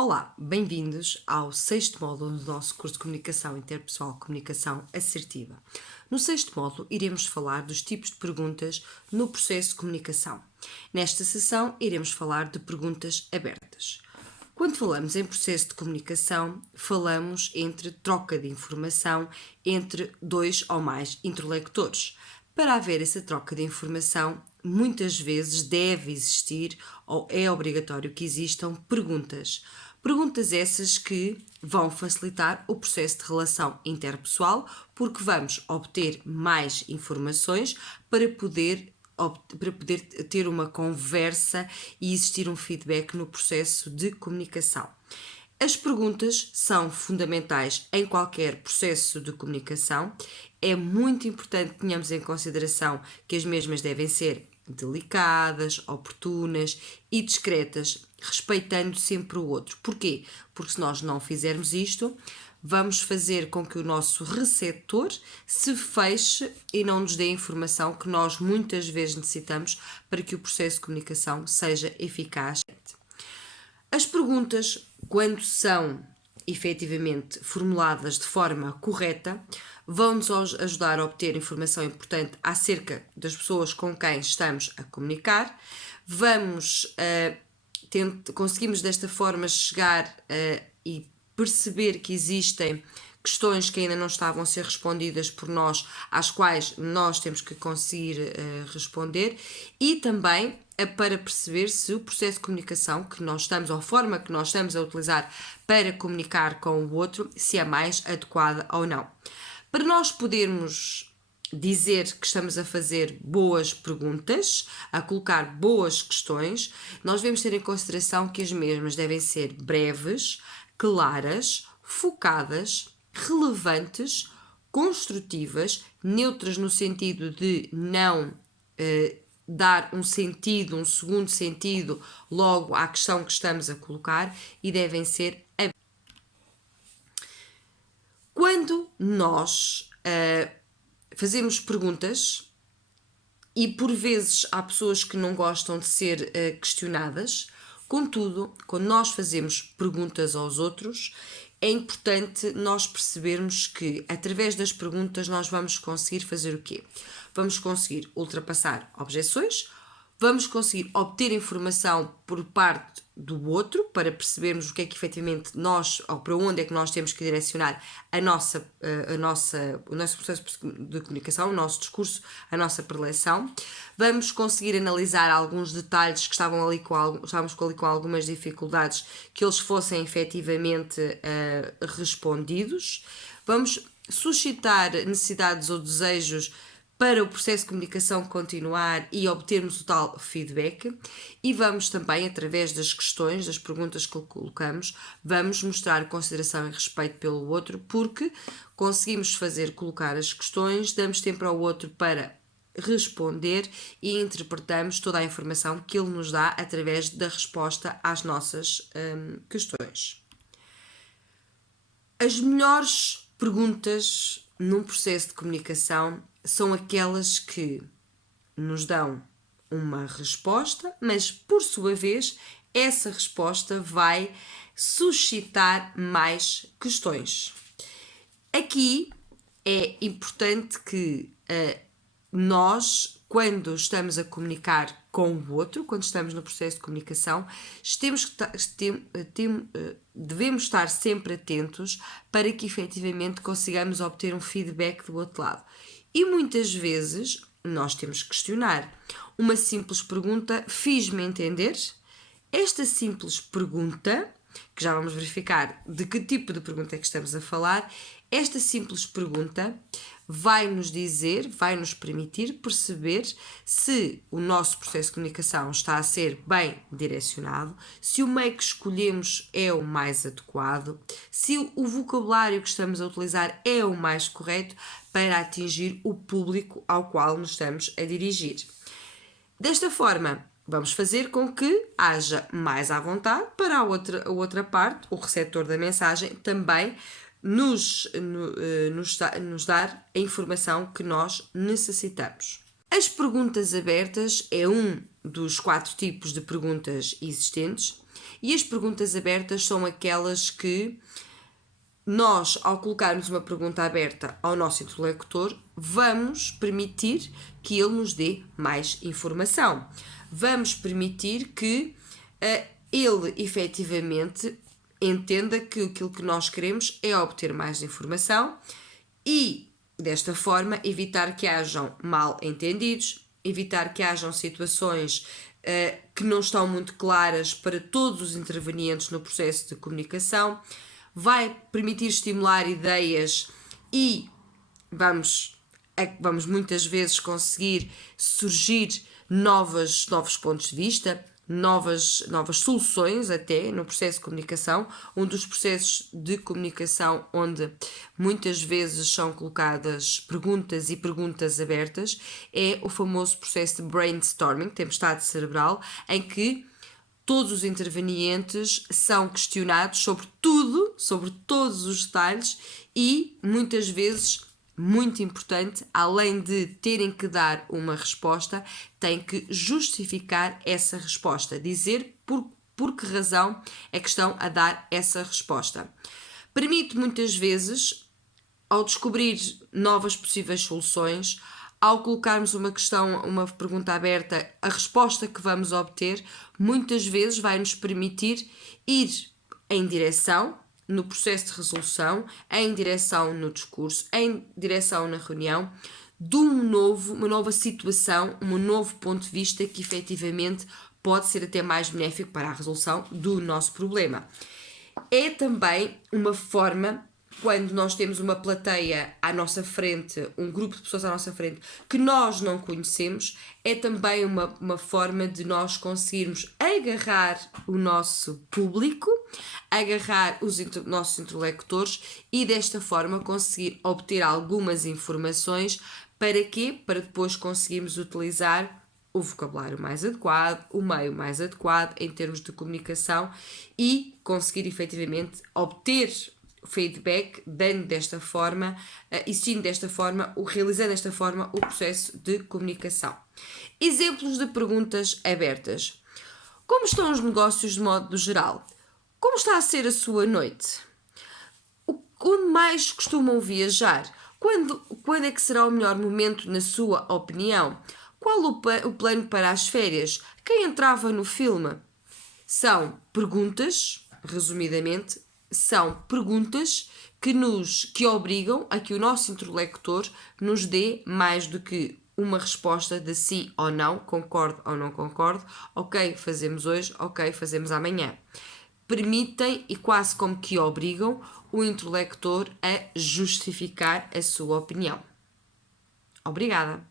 Olá, bem-vindos ao sexto módulo do nosso curso de Comunicação Interpessoal, Comunicação Assertiva. No sexto módulo, iremos falar dos tipos de perguntas no processo de comunicação. Nesta sessão, iremos falar de perguntas abertas. Quando falamos em processo de comunicação, falamos entre troca de informação entre dois ou mais interlocutores. Para haver essa troca de informação, muitas vezes deve existir ou é obrigatório que existam perguntas. Perguntas essas que vão facilitar o processo de relação interpessoal, porque vamos obter mais informações para poder ter uma conversa e existir um feedback no processo de comunicação. As perguntas são fundamentais em qualquer processo de comunicação. É muito importante que tenhamos em consideração que as mesmas devem ser delicadas, oportunas e discretas, respeitando sempre o outro. Porquê? Porque se nós não fizermos isto, vamos fazer com que o nosso receptor se feche e não nos dê a informação que nós muitas vezes necessitamos para que o processo de comunicação seja eficaz. As perguntas, quando são efetivamente formuladas de forma correta, vão-nos ajudar a obter informação importante acerca das pessoas com quem estamos a comunicar. Conseguimos desta forma chegar e perceber que existem questões que ainda não estavam a ser respondidas por nós, às quais nós temos que conseguir responder, e também para perceber se o processo de comunicação que nós estamos, ou a forma que nós estamos a utilizar para comunicar com o outro, se é mais adequada ou não. Para nós podermos dizer que estamos a fazer boas perguntas, a colocar boas questões, nós devemos ter em consideração que as mesmas devem ser breves, claras, focadas, relevantes, construtivas, neutras no sentido de não dar um sentido, um segundo sentido logo à questão que estamos a colocar, e devem ser quando nós fazemos perguntas, e por vezes há pessoas que não gostam de ser questionadas. Contudo, quando nós fazemos perguntas aos outros, é importante nós percebermos que através das perguntas nós vamos conseguir fazer o quê? Vamos conseguir ultrapassar objeções, vamos conseguir obter informação por parte do outro para percebermos o que é que efetivamente nós, ou para onde é que nós temos que direcionar o nosso processo de comunicação, o nosso discurso, a nossa preleção. Vamos conseguir analisar alguns detalhes que estávamos ali com algumas dificuldades, que eles fossem efetivamente respondidos. Vamos suscitar necessidades ou desejos para o processo de comunicação continuar e obtermos o tal feedback, e vamos também, através das questões, das perguntas que colocamos, vamos mostrar consideração e respeito pelo outro, porque conseguimos colocar as questões, damos tempo ao outro para responder e interpretamos toda a informação que ele nos dá através da resposta às nossas questões. As melhores perguntas num processo de comunicação são aquelas que nos dão uma resposta, mas por sua vez essa resposta vai suscitar mais questões. Aqui é importante que nós, quando estamos a comunicar com o outro, quando estamos no processo de comunicação, devemos estar sempre atentos para que efetivamente consigamos obter um feedback do outro lado. E muitas vezes nós temos que questionar. Uma simples pergunta: fiz-me entender? Esta simples pergunta, que já vamos verificar de que tipo de pergunta é que estamos a falar, esta simples pergunta vai nos permitir perceber se o nosso processo de comunicação está a ser bem direcionado, se o meio que escolhemos é o mais adequado, se o vocabulário que estamos a utilizar é o mais correto para atingir o público ao qual nos estamos a dirigir. Desta forma, vamos fazer com que haja mais à vontade para a outra parte, o receptor da mensagem, também nos dar a informação que nós necessitamos. As perguntas abertas é um dos 4 tipos de perguntas existentes E as perguntas abertas são aquelas que nós, ao colocarmos uma pergunta aberta ao nosso interlocutor, vamos permitir que ele nos dê mais informação. Vamos permitir que ele efetivamente entenda que aquilo que nós queremos é obter mais informação e, desta forma, evitar que hajam mal-entendidos, evitar que hajam situações que não estão muito claras para todos os intervenientes no processo de comunicação, vai permitir estimular ideias e vamos muitas vezes conseguir surgir novos pontos de vista, novas soluções até no processo de comunicação. Um dos processos de comunicação onde muitas vezes são colocadas perguntas e perguntas abertas é o famoso processo de brainstorming, tempestade cerebral, em que todos os intervenientes são questionados sobre tudo, sobre todos os detalhes e, muitas vezes, muito importante, além de terem que dar uma resposta, têm que justificar essa resposta, dizer por que razão é que estão a dar essa resposta. Permite muitas vezes, ao descobrir novas possíveis soluções, ao colocarmos uma questão, uma pergunta aberta, a resposta que vamos obter, muitas vezes vai nos permitir ir em direção, no processo de resolução, em direção no discurso, em direção na reunião, de uma nova situação, um novo ponto de vista que efetivamente pode ser até mais benéfico para a resolução do nosso problema. É também uma forma, quando nós temos uma plateia à nossa frente, um grupo de pessoas à nossa frente, que nós não conhecemos, é também uma forma de nós conseguirmos agarrar o nosso público, agarrar os nossos interlocutores e desta forma conseguir obter algumas informações. Para quê? Para depois conseguirmos utilizar o vocabulário mais adequado, o meio mais adequado em termos de comunicação e conseguir efetivamente obter feedback, dando desta forma, existindo desta forma, realizando desta forma o processo de comunicação. Exemplos de perguntas abertas. Como estão os negócios de modo geral? Como está a ser a sua noite? Onde mais costumam viajar? Quando é que será o melhor momento na sua opinião? Qual o plano para as férias? Quem entrava no filme? São perguntas, resumidamente, são perguntas que obrigam a que o nosso interlocutor nos dê mais do que uma resposta de sim ou não, concordo ou não concordo, ok, fazemos hoje, ok, fazemos amanhã. Permitem e quase como que obrigam o interlocutor a justificar a sua opinião. Obrigada!